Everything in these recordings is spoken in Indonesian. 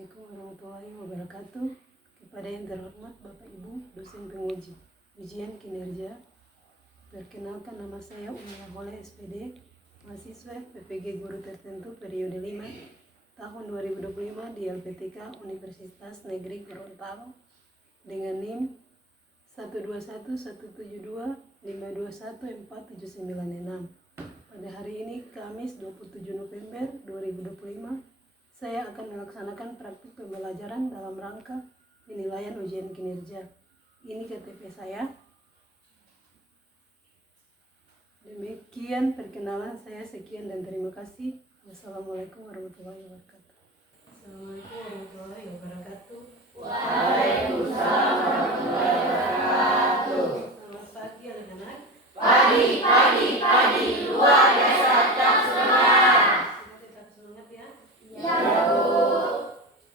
Assalamualaikum warahmatullahi wabarakatuh. Kepada yang terhormat Bapak Ibu dosen penguji ujian kinerja, perkenalkan nama saya Umia Hole SPD, mahasiswa PPG Guru Tertentu periode 5 tahun 2025 di LPTK Universitas Negeri Gorontalo dengan NIM 1211725214796. Pada hari ini Kamis 27 November 2025 saya akan melaksanakan praktik pembelajaran dalam rangka penilaian ujian kinerja. Ini KTP saya. Demikian perkenalan saya, sekian dan terima kasih. Wassalamualaikum warahmatullahi wabarakatuh. Assalamualaikum warahmatullahi wabarakatuh. Waalaikumsalam warahmatullahi wabarakatuh. Selamat pagi anak-anak. Pagi, luar biasa, tetap semangat. Tetap semangat ya. Ya Bu.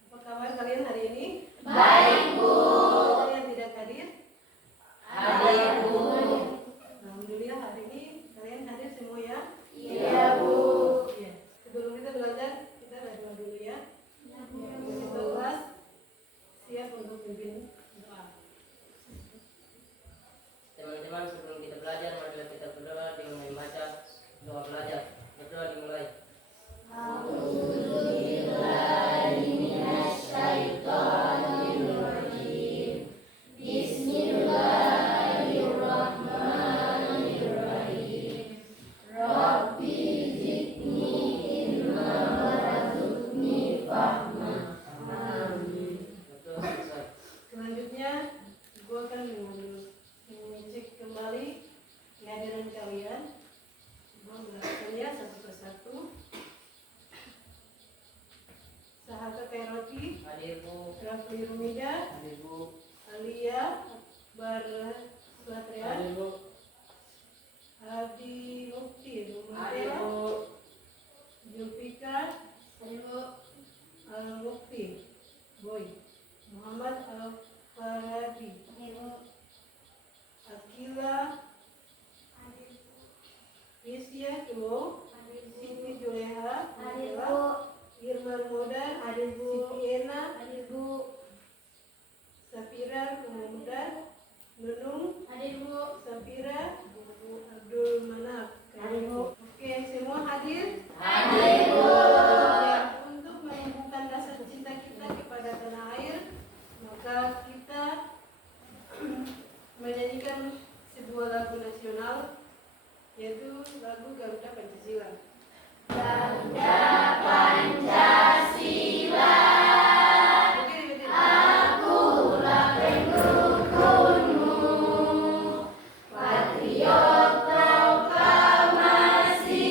Apa kabar kalian hari ini? Baik Bu. Ada yang tidak hadir? Hadir Bu. Alhamdulillah hari ini kalian hadir semua ya. Iya Bu. Iya. Sebelum kita belajar, kita berdoa dulu ya. Kita kelas siap untuk pimpin doa. Teman-teman, sebelum kita belajar, marilah kita berdoa dengan membaca doa belajar. Berdoa dimulai. Bismillahirrahmanirrahim. Bismillahirrahmanirrahim. Rabbi zidni ilma warzuqni fahma. Amin. Betul, selesai. Selanjutnya, gue akan mengecek kembali kehadiran kalian. Gue melakukannya satu persatu. Sahaka Kairoti, Hadir Bu. Rafli Rumida, Hadir Bu. Alia Akbar Latria, Hadir Bu. Hadi Mukti Hadir Rumantela, Bu. Julfika Al Mukti Boy, Muhammad Al Farabi, Akila Isya Duo, Siti Juleha, Irma Moda, Siti Ena, Safira Kemuda, Nunung, Safira, Abdul Manaf. Oke, semua hadir? Hadir Bu. Ya, untuk menumbuhkan rasa cinta kita kepada tanah air, maka kita menyanyikan sebuah lagu nasional, yaitu lagu Garuda Pancasila. Garuda Pancasila, Oke, akulah pendukungmu, patriot proklamasi,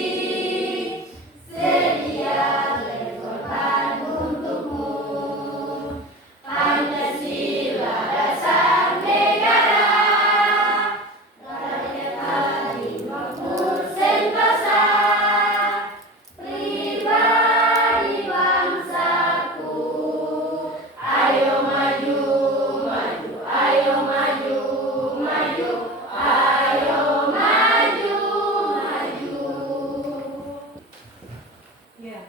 sedia berkorban untukmu. Pancasila dasar negara, rakyat adil makmur sentosa, pribadi bangsaku. Ayo maju, maju, ayo maju, maju, ayo maju, maju. ya,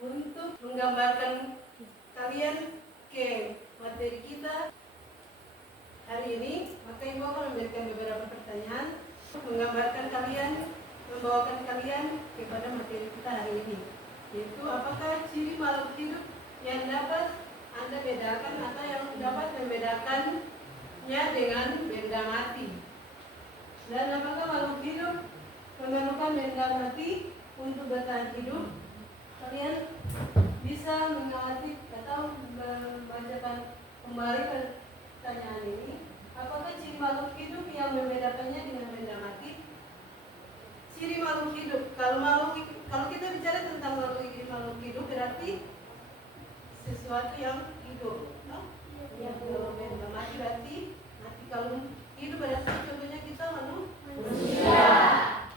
untuk menggambarkan kalian ke materi kita hari ini, maka Ibu akan memberikan beberapa pertanyaan untuk menggambarkan kalian, membawakan kalian kepada materi kita hari ini, yaitu apakah ciri makhluk hidup yang dapat Anda bedakan atau yang dapat membedakannya dengan benda mati, dan apakah makhluk hidup memerlukan benda mati untuk bertahan hidup. Kalian bisa mengalami atau membacakan kembali pertanyaan ini. Apakah ciri makhluk hidup yang membedakannya dengan benda mati? Ciri makhluk hidup. Kalau kita bicara tentang makhluk hidup berarti sesuatu yang hidup. No? Yang kalau benda mati berarti mati. Kalau hidup berarti contohnya kita manusia.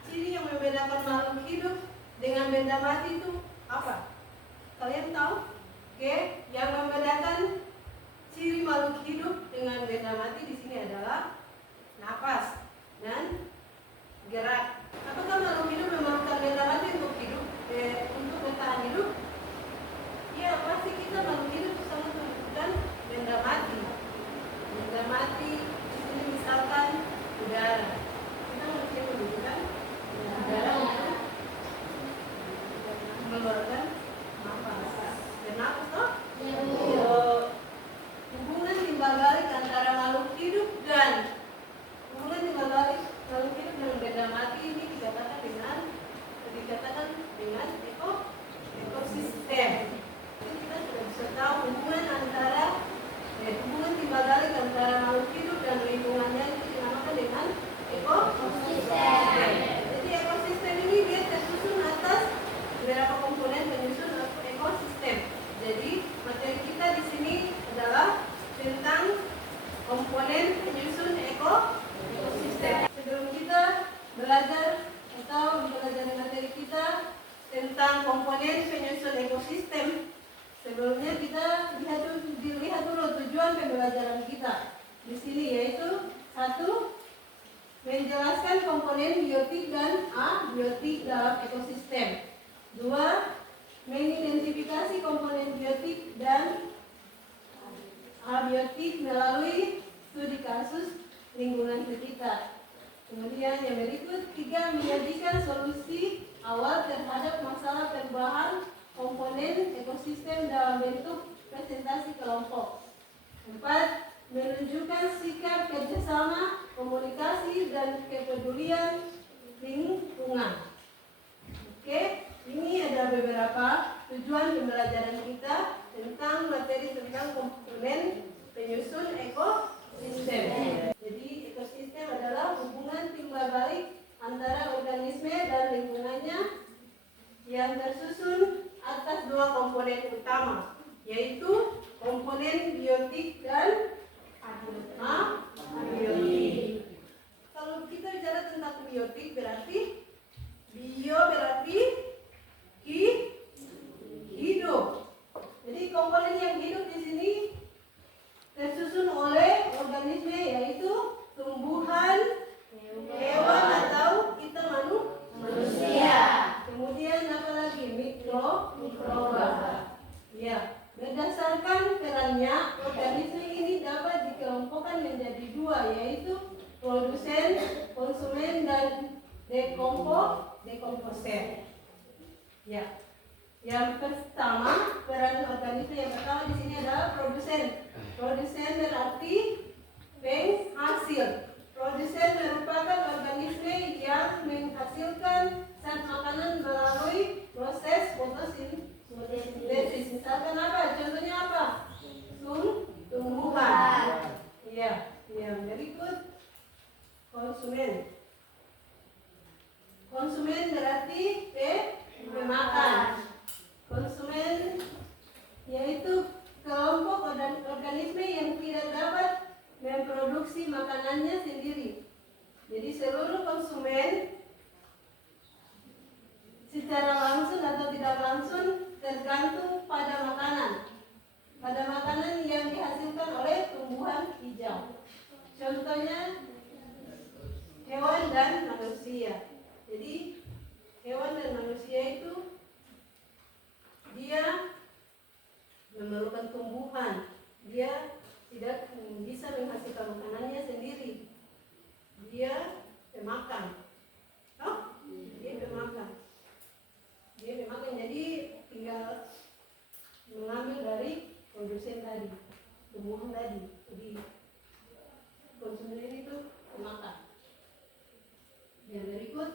Ciri yang membedakan makhluk hidup dengan benda mati itu apa? Kalian tahu? Oke, yang membedakan ciri makhluk hidup dengan benda mati di sini adalah napas dan gerak. Apakah makhluk hidup memerlukan benda mati untuk hidup, untuk bertahan hidup? Ya, pasti kita makhluk hidup melanjutkan pembelajaran kita di sini, yaitu 1. Menjelaskan komponen biotik dan abiotik dalam ekosistem. 2. Mengidentifikasi komponen biotik dan abiotik melalui studi kasus lingkungan sekitar. Kemudian yang berikut, 3. Menyajikan solusi awal terhadap masalah perubahan komponen ekosistem dalam bentuk presentasi kelompok. 4. Menunjukkan sikap kerjasama, komunikasi, dan kepedulian lingkungan. Oke, ini ada beberapa tujuan pembelajaran kita tentang materi tentang komponen penyusun ekosistem. Jadi ekosistem adalah hubungan timbal balik antara organisme dan lingkungannya yang tersusun atas 2 komponen utama, yaitu komponen biotik dan abiotik. Kalau kita bicara tentang biotik, berarti bio berarti hidup. Jadi komponen yang hidup di sini tersusun oleh organisme, yaitu tumbuhan, hewan atau kita manusia. Kemudian apa lagi? Mikroba. Ya, berdasarkan perannya, organisme ini dapat dikelompokkan menjadi 2, yaitu produsen, konsumen, dan dekomposer. Ya. Yang pertama, peran organisme yang pertama di sini adalah produsen. Produsen berarti penghasil. Produsen merupakan organisme yang menghasilkan zat makanan melalui proses fotosintesis. Misalkan apa? Contohnya apa? Tumbuhan. Ya. Yang berikut, konsumen. Konsumen berarti pemakan. Konsumen yaitu kelompok organisme yang tidak dapat memproduksi makanannya sendiri. Jadi seluruh konsumen secara langsung atau tidak langsung tergantung pada makanan. Pada makanan yang dihasilkan oleh tumbuhan hijau. Contohnya hewan dan manusia. Jadi hewan dan manusia itu dia memerlukan tumbuhan. Dia tidak bisa menghasilkan makanannya sendiri. Dia pemakan. Dia pemakan. Jadi tinggal mengambil dari produsen tadi, tumbuhan tadi. Jadi konsumen itu pemakan. Yang berikut,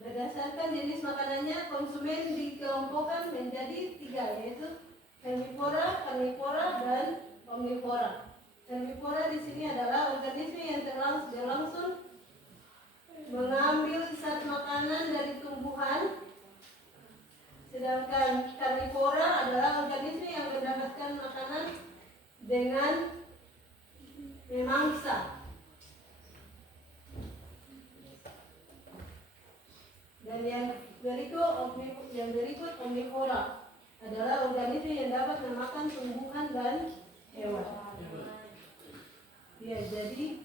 berdasarkan jenis makanannya, konsumen dikelompokkan menjadi 3, yaitu herbivora, karnivora, dan omnivora. Herbivora di sini adalah organisme yang berlangsung mengambil zat makanan dari tumbuhan, sedangkan karnivora adalah organisme yang mendapatkan makanan dengan memangsa. Dan yang berikut omnivora adalah organisme yang dapat memakan tumbuhan dan hewan. Ya, jadi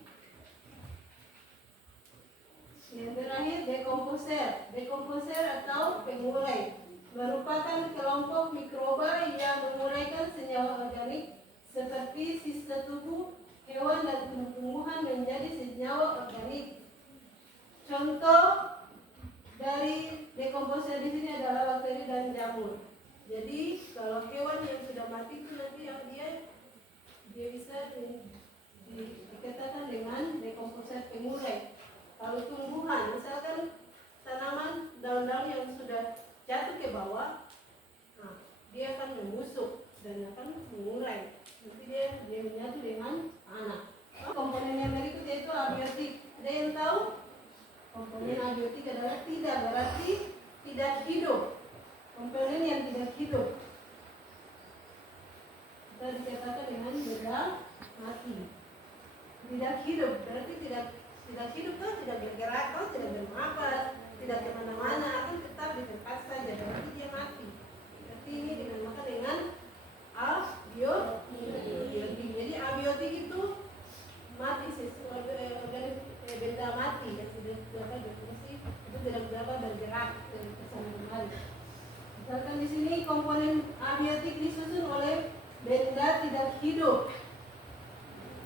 yang terakhir, dekomposer. Dekomposer atau pengurai merupakan kelompok mikroba yang menguraikan senyawa organik seperti sisa tubuh hewan dan tumbuhan menjadi senyawa organik. Contoh dari dekomposer di sini adalah bakteri dan jamur. Jadi kalau hewan yang sudah mati itu nanti yang dia bisa dikatakan dengan dekomposer pengurai. Kalau tumbuhan, misalkan tanaman daun-daun yang sudah jatuh ke bawah, dia akan membusuk dan akan mengurai. Nanti dia menyatu dengan tanah. Komponen yang berikut yaitu abiotik. Ada yang tahu? Komponen abiotik adalah tidak, berarti tidak hidup. Komponen yang tidak hidup kita dikatakan dengan benda mati. Tidak hidup berarti tidak hidup, kan tidak bergerak, kan tidak bernafas, tidak kemana-mana, akan tetap di tempat saja, berarti dia mati. Berarti ini dinamakan dengan abiotik. hidup.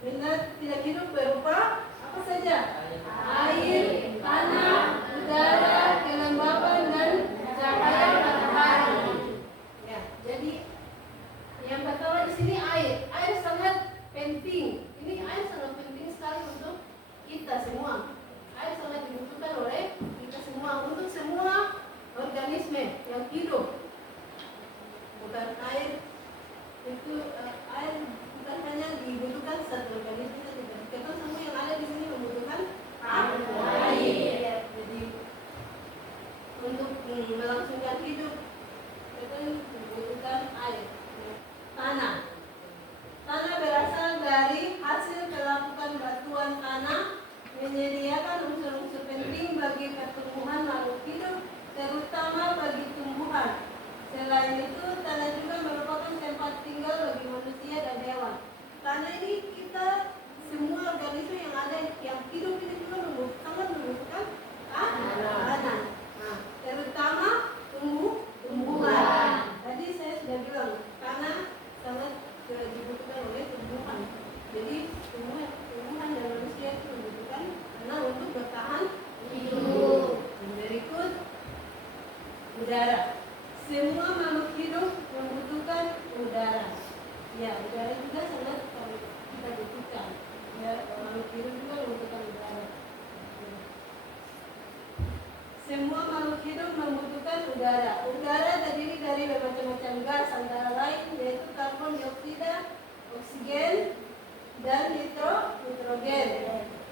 Benda tidak hidup berupa apa saja? Air, tanah, udara, kelembapan, dan cahaya matahari. Ya, jadi yang pertama di sini air. Air sangat penting. Ini air sangat penting sekali untuk kita semua. Air sangat dibutuhkan oleh kita semua, untuk semua organisme yang hidup. Bukan air itu air bukan hanya dibutuhkan satu organisme saja. Kita semua yang ada di sini membutuhkan air. Jadi untuk melangsungkan hidup kita membutuhkan air. Tanah. Tanah berasal dari hasil pelapukan batuan tanah, menyediakan unsur-unsur penting bagi pertumbuhan makhluk hidup, terutama bagi tumbuhan. Selain itu, tanah juga merupakan tempat tinggal bagi manusia dan hewan. Tanah ini kita semua organisme yang ada yang hidup ini juga sangat membutuhkan tanah. Nah, terutama tumbuhan. Tadi saya sudah bilang tanah sangat dibutuhkan oleh tumbuhan. Jadi tumbuhan dan manusia itu membutuhkan tanah untuk bertahan hidup. Yang berikut udara. Semua makhluk hidup membutuhkan udara. Ya, udara juga sangat kita butuhkan. Ya, makhluk hidup juga membutuhkan udara. Semua makhluk hidup membutuhkan udara. Udara terdiri dari bermacam-macam gas, antara lain yaitu karbon dioksida, oksigen, dan nitrogen.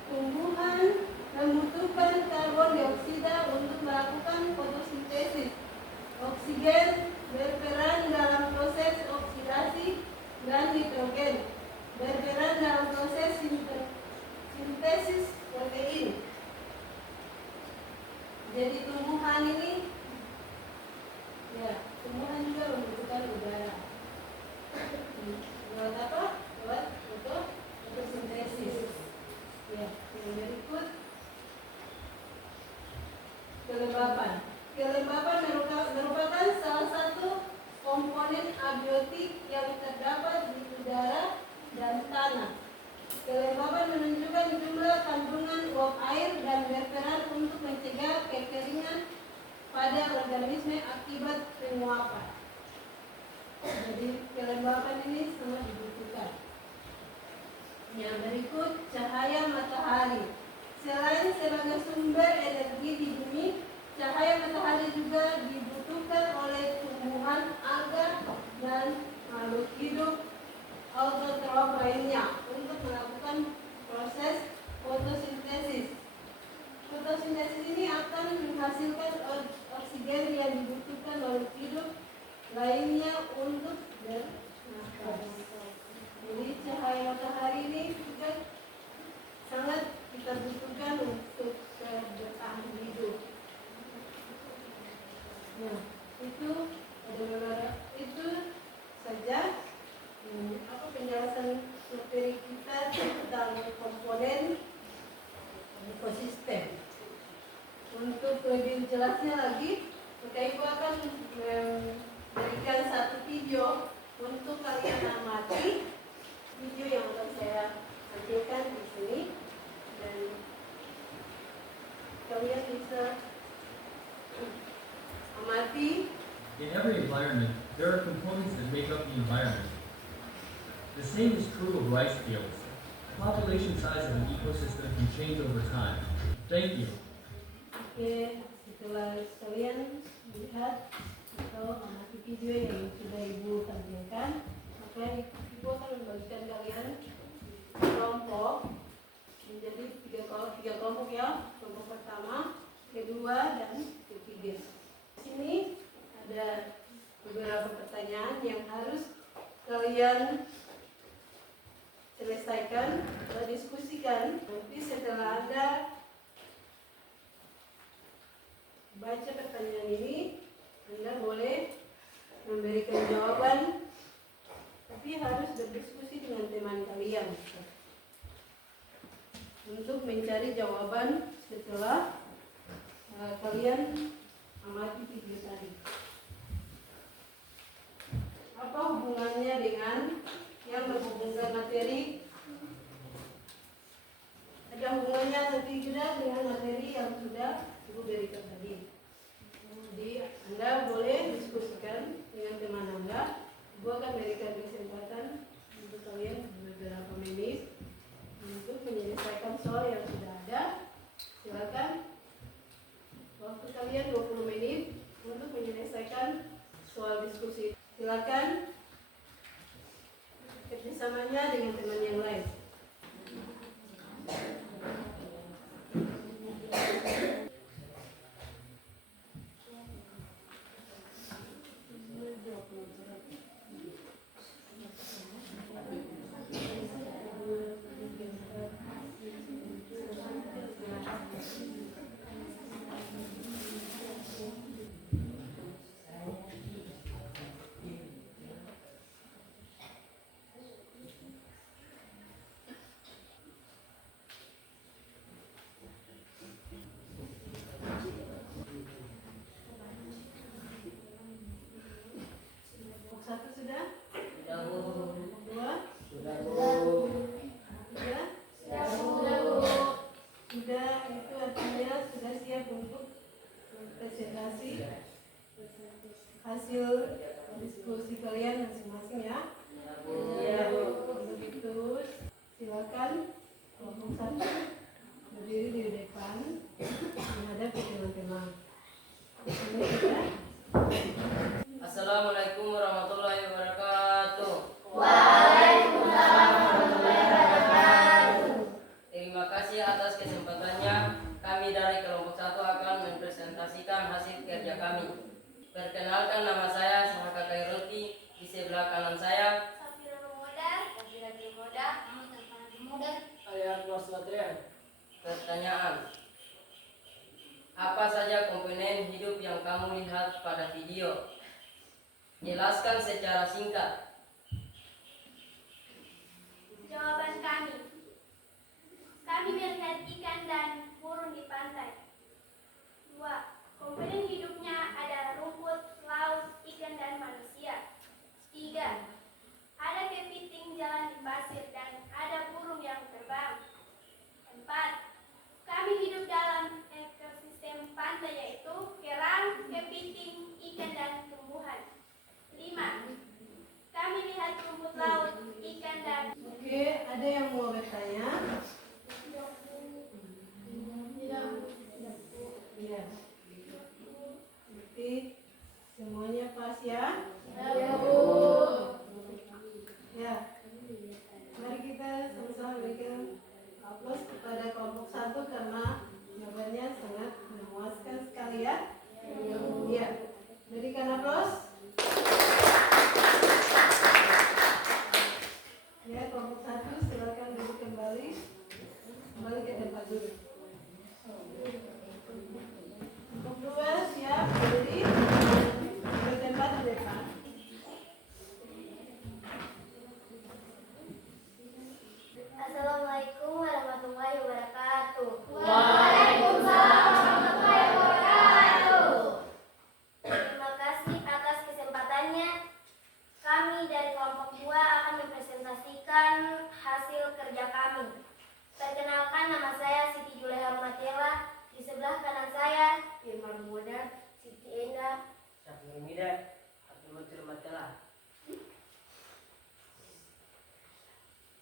Tumbuhan membutuhkan karbon dioksida untuk melakukan fotosintesis. Oksigen berperan dalam proses oksidasi, dan nitrogen berperan dalam proses sintesis protein. Jadi tumbuhan ini, ya, tumbuhan juga membutuhkan udara. Lewat apa? Lewat fotosintesis. Ya, yang berikut kelembapan. Kelembapan merupakan salah satu komponen abiotik yang terdapat di udara dan tanah. Kelembapan menunjukkan jumlah kandungan uap air dan berperan untuk mencegah kekeringan pada organisme akibat penguapan. Jadi kelembapan ini sangat dibutuhkan. Yang berikut cahaya matahari. Selain sebagai sumber energi di bumi, cahaya matahari juga dibutuhkan oleh tumbuhan, alga, dan makhluk hidup autotrof lainnya untuk melakukan proses fotosintesis. Fotosintesis ini akan menghasilkan oksigen yang dibutuhkan makhluk hidup lainnya untuk bernafas. Jadi cahaya matahari ini juga sangat kita butuhkan untuk bertahan hidup. Nah, itu saja penjelasan materi kita tentang komponen ekosistem. Untuk lebih jelasnya lagi, maka Ibu akan memberikan satu video untuk kalian amati. Video yang akan saya tampilkan di sini, dan kalian bisa amati. In every environment, there are components that make up the environment. The same is true of rice fields. The population size of an ecosystem can change over time. Thank you. Oke, setelah kalian lihat atau amati video yang sudah Ibu tampilkan, maka Ibu akan membagikan kalian kelompok menjadi tiga kelompok ya. Kelompok pertama, kedua, dan ketiga. Di sini ada beberapa pertanyaan yang harus kalian selesaikan atau diskusikan. Nanti setelah Anda baca pertanyaan ini, Anda boleh memberikan jawaban, tapi harus berdiskusi dengan teman kalian untuk mencari jawaban setelah kalian amati video tadi. Apa hubungannya dengan yang menghubungkan materi. Ada hubungannya nanti juga dengan materi yang sudah Ibu berikan tadi. Jadi Anda boleh diskusikan dengan teman Anda. Ibu akan berikan kesempatan untuk kalian beberapa menit untuk menyelesaikan soal yang sudah ada. Silakan. Waktu kalian 20 menit untuk menyelesaikan soal diskusi. Silakan kerjasamanya dengan teman yang lain. Satu sudah? Sudah, Bu. Dua? Sudah, Bu. Tiga? Sudah, itu artinya sudah siap untuk presentasi hasil diskusi kalian masing-masing ya. Ya, Bu. Begitu, silakan kelompok satu berdiri di depan menghadap ke teman-teman. Ini sudah. Assalamualaikum warahmatullahi wabarakatuh. Waalaikumsalam warahmatullahi wabarakatuh. Terima kasih atas kesempatannya. Kami dari kelompok 1 akan mempresentasikan hasil kerja kami. Perkenalkan, nama saya Sahaka Khairulti. Di sebelah kanan saya pertanyaan. Apa saja komponen hidup yang kamu lihat pada video? Jelaskan secara singkat. Jawaban kami. Kami melihat ikan dan burung di pantai. 2. Komponen hidupnya ada rumput, laut, ikan, dan manusia. 3. Ada kepiting jalan di pasir dan ada burung yang terbang. 4. Kami hidup dalam ekosistem pantai yaitu kerang, kepiting, ikan, dan tumbuhan. 5. Kami lihat rumput laut, ikan, dan... Oke, ada yang mau bertanya? Iya. Berarti semuanya pas ya? Ya, Bu. Ya. Mari kita sama-sama berikan aplaus kepada kelompok 1 karena jawabannya sangat memuaskan sekali ya. Iya. Berikan aplaus. Ya, kelompok 1 silakan duduk kembali ke tempat duduk. Kelompok 2 siap berdiri bertempat di depan. Assalamualaikum warahmatullahi wabarakatuh. Waalaikumsalam warahmatullahi wabarakatuh. Terima kasih atas kesempatannya. Kami dari kelompok 2 akan mempresentasikan hasil kerja kami. Perkenalkan, nama saya Siti Juleha Rumatiela. Di sebelah kanan saya Firman Muda, Siti Endah. Syafir Mida, Abdul Mansur Matela.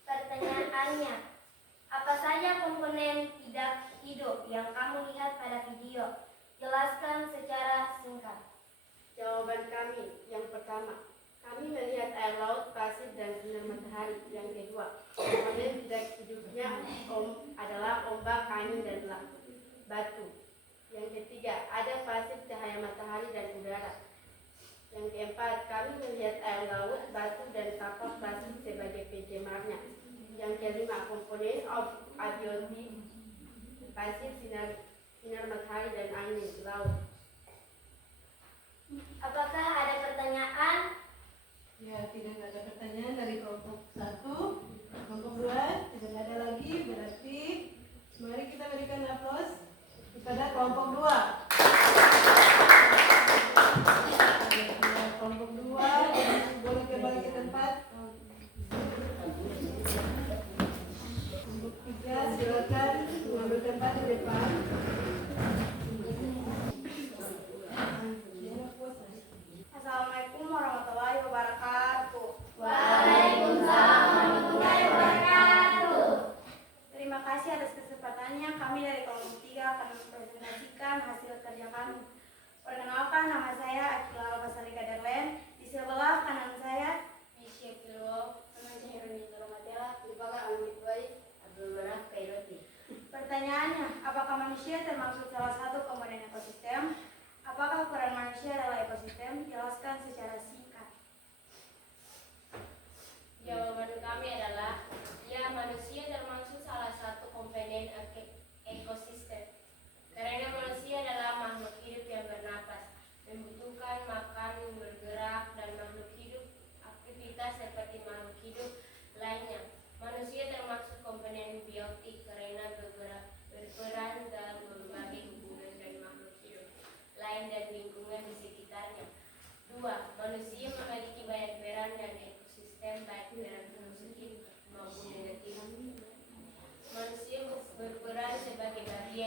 Pertanyaannya, apa saja komponen hidup yang kamu lihat pada video? Jelaskan secara singkat. Jawaban kami, yang pertama, kami melihat air laut, pasir, dan sinar matahari. Yang kedua, komponen tidak hidupnya adalah ombak, angin, dan batu. Yang ketiga, ada pasir, cahaya matahari, dan udara. Yang keempat, kami melihat air laut, batu, dan tapak pasir sebagai pencemarnya. Yang kelima, komponen abiotik, pasir, sinar matahari, dan angin laut. Apakah ada pertanyaan? Ya, tidak ada pertanyaan dari kelompok 1. Kelompok 2 tidak ada lagi, berarti mari kita berikan aplaus kepada kelompok 2. Kelompok 2 boleh kembali ke tempat.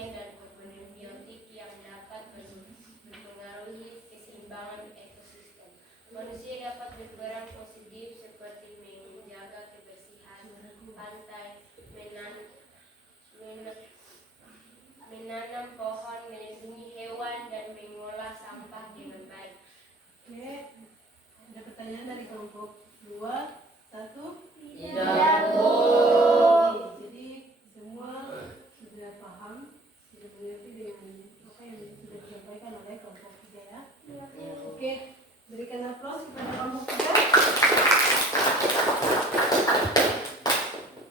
nutrien dan komponen biotik yang dapat mempengaruhi keseimbangan ekosistem. Manusia dapat berperan positif seperti menjaga kebersihan pantai, menanam pohon, melindungi hewan, dan mengolah sampah dengan baik. Oke, ada pertanyaan dari kelompok 2, 1. Tidak, Bu. Jadi semua sudah paham, sudah mengerti dengan apa yang sudah disampaikan oleh kelompok 3 ya. Oke, berikan aplaus kepada kelompok 3.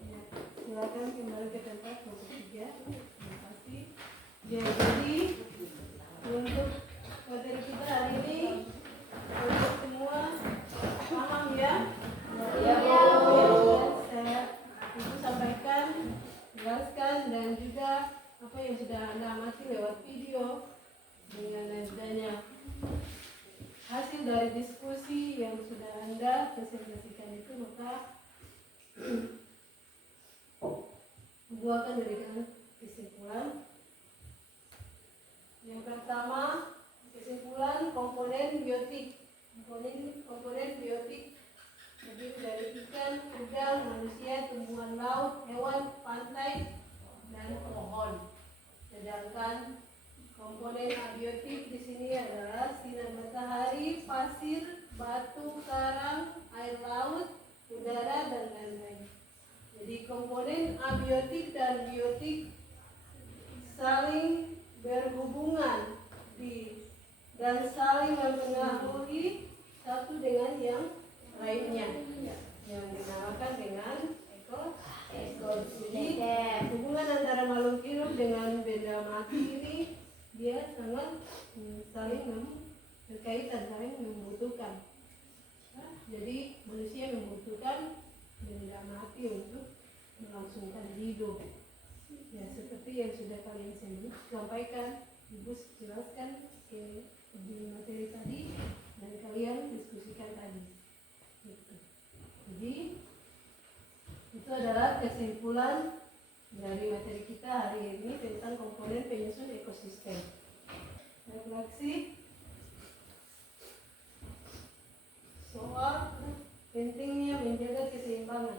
Ya, silakan kembali ke tempat kelompok 3. Terima kasih. Ya, jadi untuk materi kita hari ini untuk semua paham ya? Ya, saya Ibu sampaikan, jelaskan, dan juga apa yang sudah Anda amati lewat video dengan adanya hasil dari diskusi yang sudah Anda presentasikan itu, maka Ibu akan berikan kesimpulan. Yang pertama, kesimpulan komponen biotik. Komponen biotik terdiri dari ikan, udang, manusia, tumbuhan laut, hewan, pantai, dan pohon. Sedangkan komponen abiotik di sini adalah sinar matahari, pasir, batu, karang, air laut, udara, dan lain-lain. Jadi komponen abiotik dan biotik saling berhubungan dan saling mempengaruhi satu dengan yang lainnya, yang dinamakan dengan ekosistem. Jadi hubungan antara makhluk hidup dengan benda mati ini dia sangat saling berkaitan, saling membutuhkan. Jadi manusia membutuhkan benda mati untuk melangsungkan hidup. Ya, seperti yang sudah kalian sampaikan, Ibu jelaskan di materi tadi dan kalian diskusikan tadi. Jadi itu adalah kesimpulan dari materi kita hari ini tentang komponen penyusun ekosistem. Refleksi soal pentingnya menjaga keseimbangan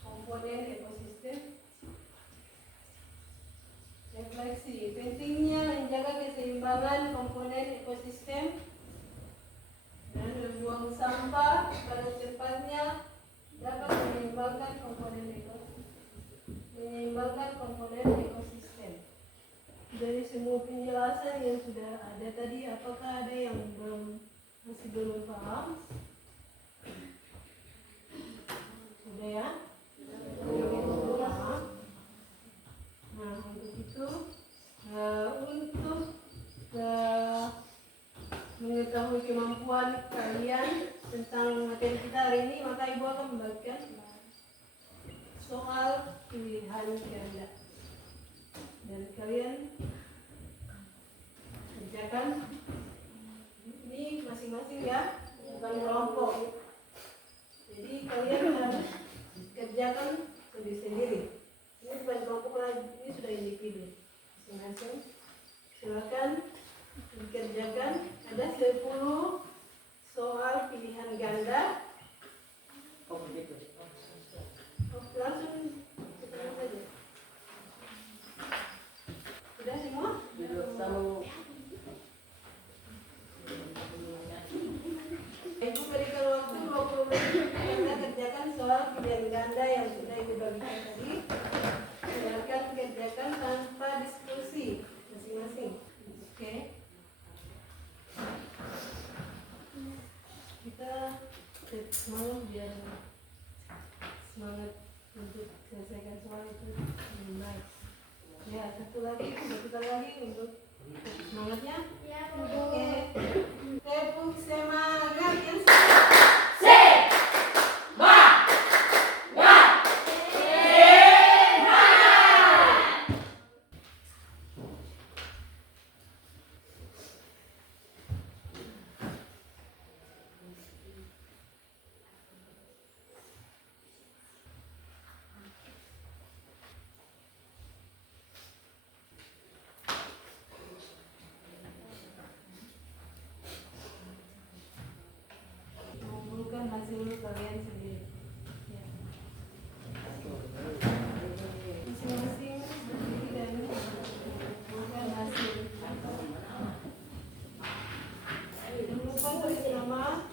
komponen ekosistem. Refleksi pentingnya menjaga keseimbangan komponen ekosistem dan membuang sampah pada tempatnya dapat menyeimbangkan komponen ekosistem. Dari semua penjelasan yang sudah ada tadi, apakah ada yang masih belum paham? Sudah ya? Belum paham? Nah, untuk itu untuk mengetahui kemampuan kalian tentang materi kita hari ini, maka Ibu akan membagikan soal pilihan ganda dan kalian kerjakan ini masing-masing ya, bukan kelompok. Jadi kalian harus kerjakan sendiri-sendiri. Ini bukan kelompok lagi, ini sudah individu masing-masing. Silakan dikerjakan. Ada 10 soal pilihan ganda. Oh begitu. Langsung sekarang saja. Sudah semua? Ibu berikan waktu 20 menit Anda kerjakan soal pilihan ganda yang sudah Ibu bagikan tadi. Silakan kerjakan tanpa diskusi masing-masing. Oke. Kita semalam biar semangat untuk selesaikan soal itu lebih baik. Ya, satu kali lagi untuk semangatnya. Oke. Tepuk semangat yang hasil kalian sendiri. Ya. Masing-masing berdiri dan mengumpulkan hasil. Jangan lupa tulis nama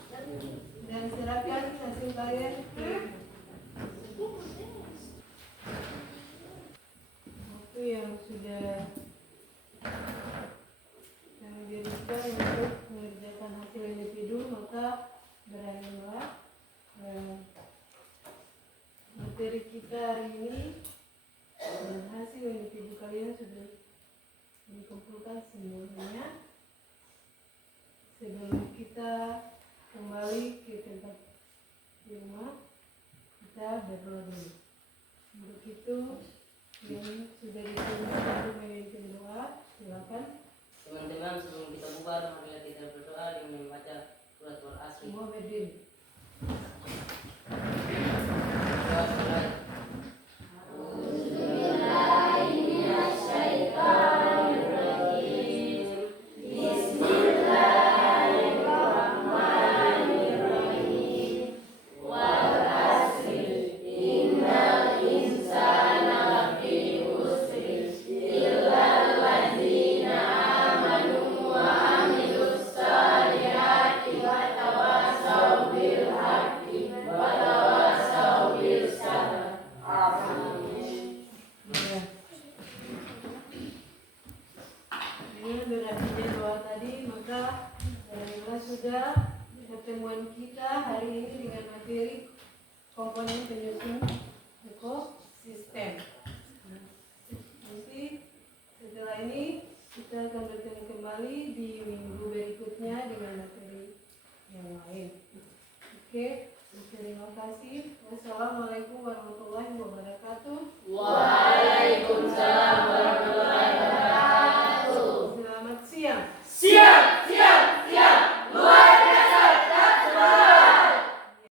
dan serahkan hasil kalian ke waktu yang sudah kami berikan untuk mengerjakan hasil individu, maka berakhirlah materi kita hari ini dan hasil individu kalian sudah dikumpulkan semuanya. Sebelum kita kembali ke tempat di rumah, kita berdoa dulu. Untuk itu, yang sudah ditulis untuk memimpin doa, silakan. Teman-teman, sebelum kita bubar, marilah kita berdoa dengan membaca surat Al-Asr. Semua berdiri. Doa selesai. Dengan berakhirnya doa tadi, maka sudah pertemuan kita hari ini dengan materi komponen penyusun ekosistem. Nanti setelah ini kita akan bertemu kembali di minggu berikutnya dengan materi yang lain. Oke, terima kasih. Wassalamualaikum warahmatullahi wabarakatuh. Waalaikumsalam warahmatullahi wabarakatuh.